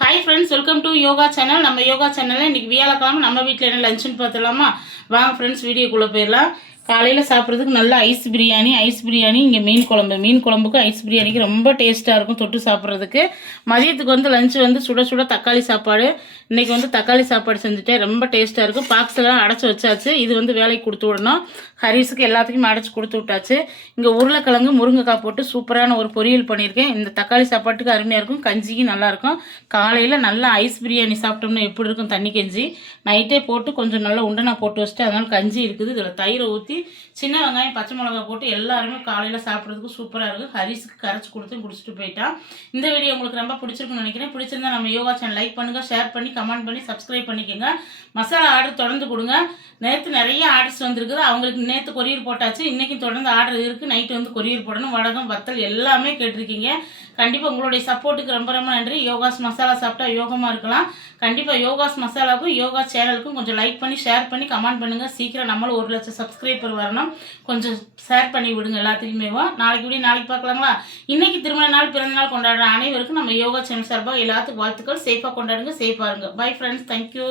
Hi friends, welcome to yoga channel. நம்ம யோகா சேனலில் இன்றைக்கி வியாழக்கிழமை நம்ம வீட்டில் என்ன லஞ்சுன்னு பார்த்துலாமா? வாங்க ஃப்ரெண்ட்ஸ், வீடியோக்குள்ளே போயிடலாம். காலையில் சாப்பிட்றதுக்கு நல்ல ஐஸ் பிரியாணி இங்கே மீன் குழம்புக்கு ஐஸ் பிரியாணிக்கு ரொம்ப டேஸ்ட்டாக இருக்கும் தொட்டு சாப்பிட்றதுக்கு. மதியத்துக்கு லஞ்சு சுட சுட தக்காளி சாப்பாடு. இன்றைக்கி தக்காளி சாப்பாடு செஞ்சுட்டேன், ரொம்ப டேஸ்ட்டாக இருக்கும். பாக்ஸெல்லாம் அடைச்சி வச்சாச்சு. இது வேலைக்கு கொடுத்து விடணும். ஹரிஸுக்கு எல்லாத்துக்குமே அடைச்சி கொடுத்து விட்டாச்சு. இங்கே உருளைக்கிழங்கு முருங்கைக்காய் போட்டு சூப்பரான ஒரு பொரியல் பண்ணியிருக்கேன். இந்த தக்காளி சாப்பாட்டுக்கு அருமையாக இருக்கும், கஞ்சிக்கு நல்லாயிருக்கும். காலையில் நல்லா ஐஸ் பிரியாணி சாப்பிட்டோம்னா எப்படி இருக்கும், தண்ணி கஞ்சி நைட்டே போட்டு கொஞ்சம் நல்லா உண்டனா போட்டு வச்சுட்டு அதனால் கஞ்சி இருக்குது. இதில் தயிரை ஊற்றி சின்ன வெங்காயம் பச்சை மிளகா போட்டு எல்லாருமே காலையில் சாப்பிட்றதுக்கு சூப்பராக இருக்கும். ஹரிஸுக்கு கரைச்சி கொடுத்து குடிச்சிட்டு போயிட்டான். இந்த வீடியோ உங்களுக்கு ரொம்ப பிடிச்சிருக்குன்னு நினைக்கிறேன். பிடிச்சிருந்தா நம்ம யோகா சேனல் லைக் பண்ணுங்கள், ஷேர் பண்ணி கமெண்ட் பண்ணி சப்ஸ்கிரைப் பண்ணிக்கோங்க. மசாலா ஆர்டர் தொடர்ந்து கொடுங்க. நேற்று நிறைய ஆர்டர்ஸ் வந்துருக்குது. அவங்களுக்கு நேற்று கொரியர் போட்டாச்சு. இன்றைக்கி தொடர்ந்து ஆர்டர் இருக்குது. நைட்டு கொரியர் போடணும். வடகம் வத்தல் எல்லாமே கேட்டிருக்கீங்க. கண்டிப்பாக உங்களுடைய சப்போர்ட்டுக்கு ரொம்ப ரொம்ப நன்றி. யோகாஸ் மசாலா சாப்பிட்டா யோகமாக இருக்கலாம். கண்டிப்பாக யோகாஸ் மசாலாவுக்கும் யோகா சேனலுக்கும் கொஞ்சம் லைக் பண்ணி ஷேர் பண்ணி கமெண்ட் பண்ணுங்கள். சீக்கிரம் நம்மளும் 1 லட்சம் சப்ஸ்கிரைபர் வரணும். கொஞ்சம் ஷேர் பண்ணி விடுங்க எல்லாத்துக்குமே. நாளைக்கு பார்க்கலாங்களா? இன்றைக்கி திருமண நாள், பிறந்த நாள் கொண்டாடுற அனைவருக்கும் நம்ம யோகா சேனல் சார்பாக எல்லாத்துக்கும் வாழ்த்துக்கள். சேஃபாக கொண்டாடுங்க, சேஃபாக இருங்க. Bye friends, thank you.